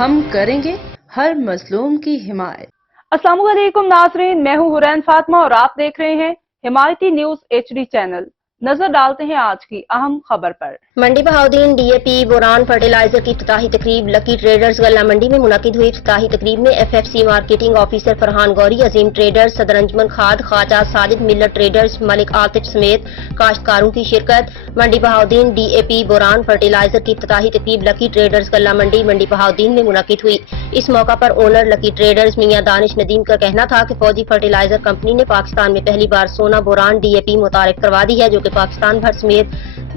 ہم کریں گے ہر مظلوم کی حمایت۔ السلام علیکم ناظرین، میں ہوں حرین فاطمہ اور آپ دیکھ رہے ہیں حمایتی نیوز HD چینل۔ نظر ڈالتے ہیں آج کی اہم خبر پر۔ Mandi Bahauddin D A P boron fertiliser کی افتتاحی تقریب لکی ٹریڈرز غلہ منڈی میں منعقد ہوئی۔ افتتاحی تقریب میں FFC مارکیٹنگ آفیسر فرحان گوری، عظیم ٹریڈرز، صدر انجمن کھاد خواجہ ساجد ملت ٹریڈرز ملک عاطف سمیت کاشتکاروں کی شرکت۔ Mandi Bahauddin D A P boron fertiliser کی افتتاحی تقریب لکی ٹریڈرز غلہ منڈی منڈی بہاؤدین میں منعقد ہوئی۔ اس موقع پر اونر لکی ٹریڈرز میاں دانش ندیم کا کہنا تھا کہ فوجی فرٹیلائزر کمپنی نے پاکستان میں پہلی بار سونا بوران ڈی اے پی متعارف کروا دی ہے، جو کہ پاکستان بھر سمیت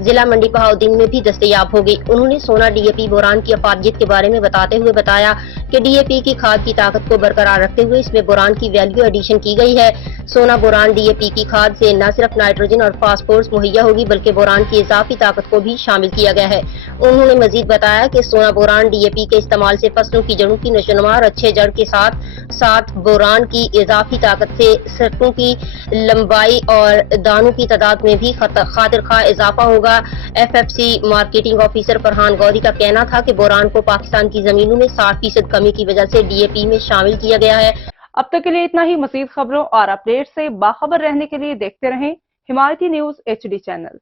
ضلع منڈی بہاؤدین میں بھی دستیاب ہوگی۔ انہوں نے سونا ڈی اے پی بوران کی افادیت کے بارے میں بتاتے ہوئے بتایا کہ ڈی اے پی کی کھاد کی طاقت کو برقرار رکھتے ہوئے اس میں بوران کی ویلیو ایڈیشن کی گئی ہے۔ سونا بوران ڈی اے پی کی کھاد سے نہ صرف نائٹروجن اور فاسفورس مہیا ہوگی بلکہ بوران کی اضافی طاقت کو بھی شامل کیا گیا ہے۔ انہوں نے مزید بتایا کہ سونا بوران ڈی اے پی کے استعمال سے فصلوں کی جڑوں کی نشوونما اور اچھے جڑ کے ساتھ ساتھ بوران کی اضافی طاقت سے سرٹوں کی لمبائی اور دانوں کی تعداد میں بھی خاطر خواہ اضافہ ہوگا۔ FFC مارکیٹنگ آفیسر فرحان گوری کا کہنا تھا کہ بوران کو پاکستان کی زمینوں میں 60% کمی کی وجہ سے ڈی اے پی میں شامل کیا گیا ہے۔ اب تک کے لیے اتنا ہی۔ مزید خبروں اور اپڈیٹ سے باخبر رہنے کے لیے دیکھتے رہیں حمایتی نیوز HD چینل۔